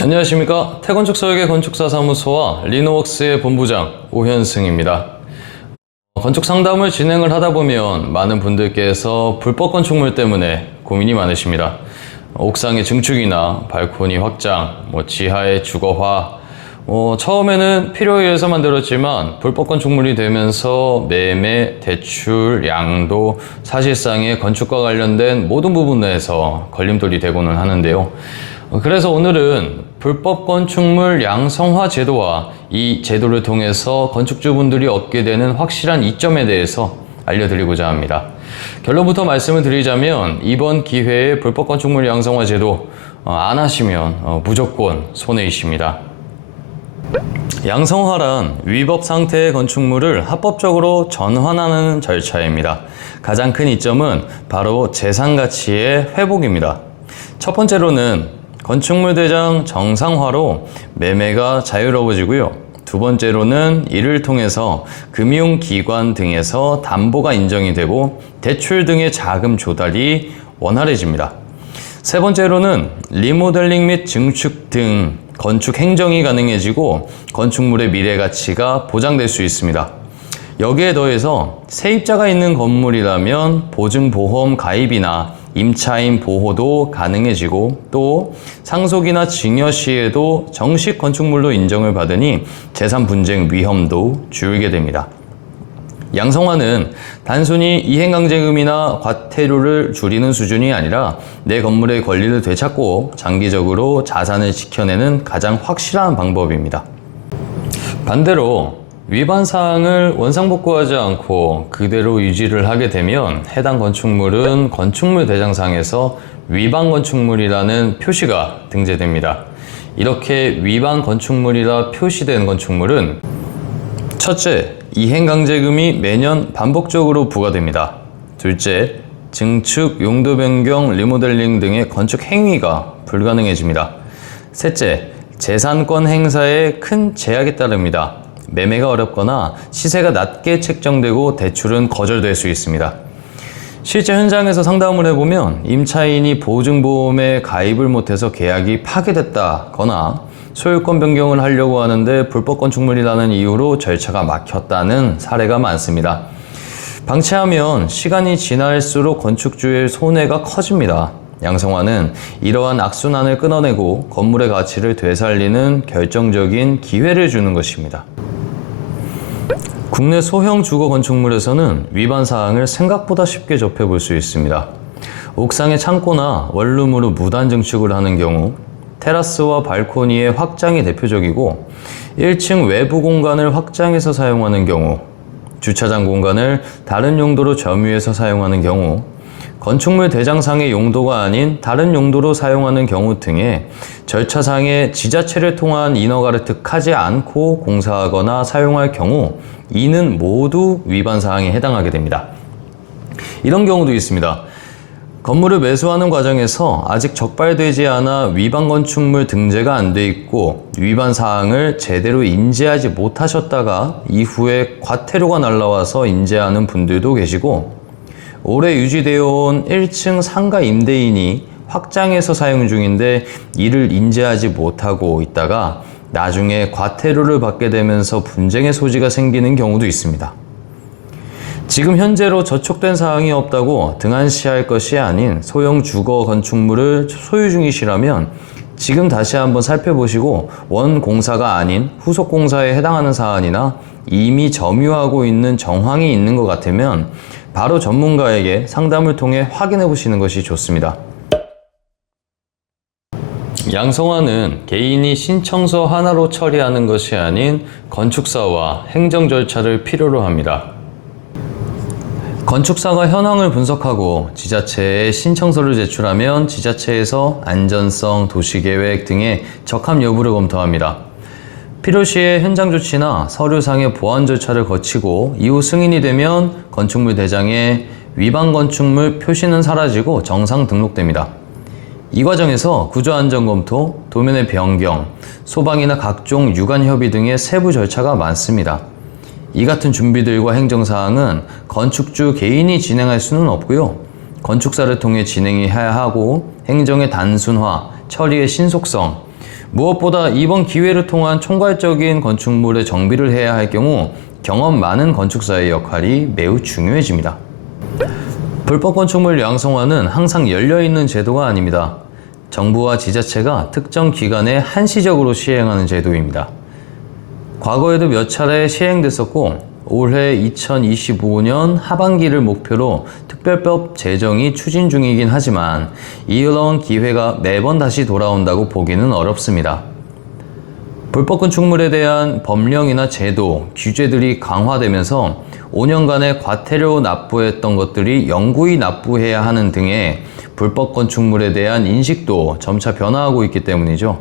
안녕하십니까. 태건축설계 건축사사무소와 리노웍스의 본부장 오현승입니다. 건축 상담을 진행을 하다 보면 많은 분들께서 불법 건축물 때문에 고민이 많으십니다. 옥상의 증축이나 발코니 확장, 지하의 주거화, 처음에는 필요에 의해서 만들었지만 불법 건축물이 되면서 매매, 대출, 양도, 사실상의 건축과 관련된 모든 부분에서 걸림돌이 되고는 하는데요. 그래서 오늘은 불법 건축물 양성화 제도와 이 제도를 통해서 건축주분들이 얻게 되는 확실한 이점에 대해서 알려드리고자 합니다. 결론부터 말씀을 드리자면 이번 기회에 불법 건축물 양성화 제도 안 하시면 무조건 손해이십니다. 양성화란 위법 상태의 건축물을 합법적으로 전환하는 절차입니다. 가장 큰 이점은 바로 재산 가치의 회복입니다. 첫 번째로는 건축물 대장 정상화로 매매가 자유로워지고요. 두 번째로는 이를 통해서 금융기관 등에서 담보가 인정이 되고 대출 등의 자금 조달이 원활해집니다. 세 번째로는 리모델링 및 증축 등 건축 행정이 가능해지고 건축물의 미래 가치가 보장될 수 있습니다. 여기에 더해서 세입자가 있는 건물이라면 보증보험 가입이나 임차인 보호도 가능해지고 또 상속이나 증여 시에도 정식 건축물로 인정을 받으니 재산 분쟁 위험도 줄게 됩니다. 양성화는 단순히 이행강제금이나 과태료를 줄이는 수준이 아니라 내 건물의 권리를 되찾고 장기적으로 자산을 지켜내는 가장 확실한 방법입니다. 반대로 위반 사항을 원상복구하지 않고 그대로 유지를 하게 되면 해당 건축물은 건축물 대장상에서 위반 건축물이라는 표시가 등재됩니다. 이렇게 위반 건축물이라 표시된 건축물은 첫째, 이행강제금이 매년 반복적으로 부과됩니다. 둘째, 증축, 용도 변경, 리모델링 등의 건축 행위가 불가능해집니다. 셋째, 재산권 행사에 큰 제약이 따릅니다. 매매가 어렵거나 시세가 낮게 책정되고 대출은 거절될 수 있습니다. 실제 현장에서 상담을 해보면 임차인이 보증보험에 가입을 못해서 계약이 파기됐다거나 소유권 변경을 하려고 하는데 불법 건축물이라는 이유로 절차가 막혔다는 사례가 많습니다. 방치하면 시간이 지날수록 건축주의 손해가 커집니다. 양성화는 이러한 악순환을 끊어내고 건물의 가치를 되살리는 결정적인 기회를 주는 것입니다. 국내 소형 주거 건축물에서는 위반 사항을 생각보다 쉽게 접해볼 수 있습니다. 옥상의 창고나 원룸으로 무단 증축을 하는 경우, 테라스와 발코니의 확장이 대표적이고 1층 외부 공간을 확장해서 사용하는 경우, 주차장 공간을 다른 용도로 점유해서 사용하는 경우, 건축물 대장상의 용도가 아닌 다른 용도로 사용하는 경우 등의 절차상의 지자체를 통한 인허가를 득하지 않고 공사하거나 사용할 경우 이는 모두 위반 사항에 해당하게 됩니다. 이런 경우도 있습니다. 건물을 매수하는 과정에서 아직 적발되지 않아 위반 건축물 등재가 안 돼 있고 위반 사항을 제대로 인지하지 못하셨다가 이후에 과태료가 날라와서 인지하는 분들도 계시고 오래 유지되어 온 1층 상가 임대인이 확장해서 사용 중인데 이를 인지하지 못하고 있다가 나중에 과태료를 받게 되면서 분쟁의 소지가 생기는 경우도 있습니다. 지금 현재로 저촉된 사항이 없다고 등한시할 것이 아닌 소형 주거 건축물을 소유 중이시라면 지금 다시 한번 살펴보시고 원 공사가 아닌 후속 공사에 해당하는 사안이나 이미 점유하고 있는 정황이 있는 것 같으면 바로 전문가에게 상담을 통해 확인해 보시는 것이 좋습니다. 양성화는 개인이 신청서 하나로 처리하는 것이 아닌 건축사와 행정 절차를 필요로 합니다. 건축사가 현황을 분석하고 지자체에 신청서를 제출하면 지자체에서 안전성, 도시계획 등의 적합 여부를 검토합니다. 필요시에 현장 조치나 서류상의 보완 절차를 거치고 이후 승인이 되면 건축물 대장에 위반 건축물 표시는 사라지고 정상 등록됩니다. 이 과정에서 구조안전검토, 도면의 변경, 소방이나 각종 유관협의 등의 세부 절차가 많습니다. 이 같은 준비들과 행정사항은 건축주 개인이 진행할 수는 없고요. 건축사를 통해 진행해야 하고 행정의 단순화, 처리의 신속성, 무엇보다 이번 기회를 통한 총괄적인 건축물의 정비를 해야 할 경우 경험 많은 건축사의 역할이 매우 중요해집니다. 불법 건축물 양성화는 항상 열려있는 제도가 아닙니다. 정부와 지자체가 특정 기간에 한시적으로 시행하는 제도입니다. 과거에도 몇 차례 시행됐었고 올해 2025년 하반기를 목표로 특별법 제정이 추진 중이긴 하지만 이런 기회가 매번 다시 돌아온다고 보기는 어렵습니다. 불법 건축물에 대한 법령이나 제도, 규제들이 강화되면서 5년간의 과태료 납부했던 것들이 영구히 납부해야 하는 등의 불법 건축물에 대한 인식도 점차 변화하고 있기 때문이죠.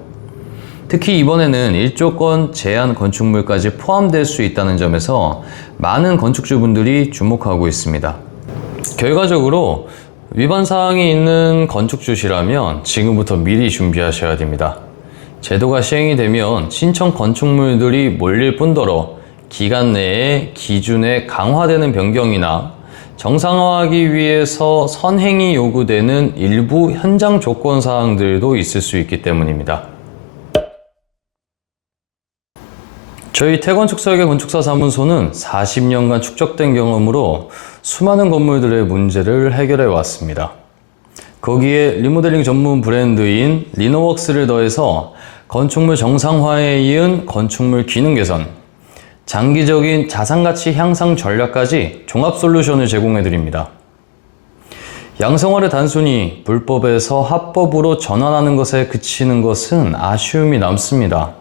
특히 이번에는 일조권 제한 건축물까지 포함될 수 있다는 점에서 많은 건축주분들이 주목하고 있습니다. 결과적으로 위반 사항이 있는 건축주시라면 지금부터 미리 준비하셔야 됩니다. 제도가 시행이 되면 신청 건축물들이 몰릴 뿐더러 기간 내에 기준에 강화되는 변경이나 정상화하기 위해서 선행이 요구되는 일부 현장 조건 사항들도 있을 수 있기 때문입니다. 저희 태건축설계 건축사 사무소는 40년간 축적된 경험으로 수많은 건물들의 문제를 해결해 왔습니다. 거기에 리모델링 전문 브랜드인 리노웍스를 더해서 건축물 정상화에 이은 건축물 기능 개선, 장기적인 자산가치 향상 전략까지 종합 솔루션을 제공해 드립니다. 양성화를 단순히 불법에서 합법으로 전환하는 것에 그치는 것은 아쉬움이 남습니다.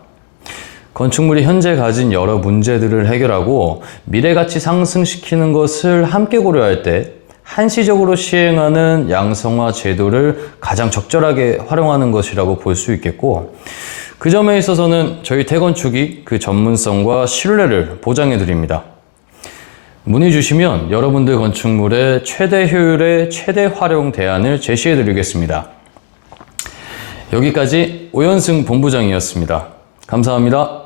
건축물이 현재 가진 여러 문제들을 해결하고 미래가치 상승시키는 것을 함께 고려할 때 한시적으로 시행하는 양성화 제도를 가장 적절하게 활용하는 것이라고 볼 수 있겠고, 그 점에 있어서는 저희 태건축이 그 전문성과 신뢰를 보장해 드립니다. 문의 주시면 여러분들 건축물의 최대 효율의 최대 활용 대안을 제시해 드리겠습니다. 여기까지 오연승 본부장이었습니다. 감사합니다.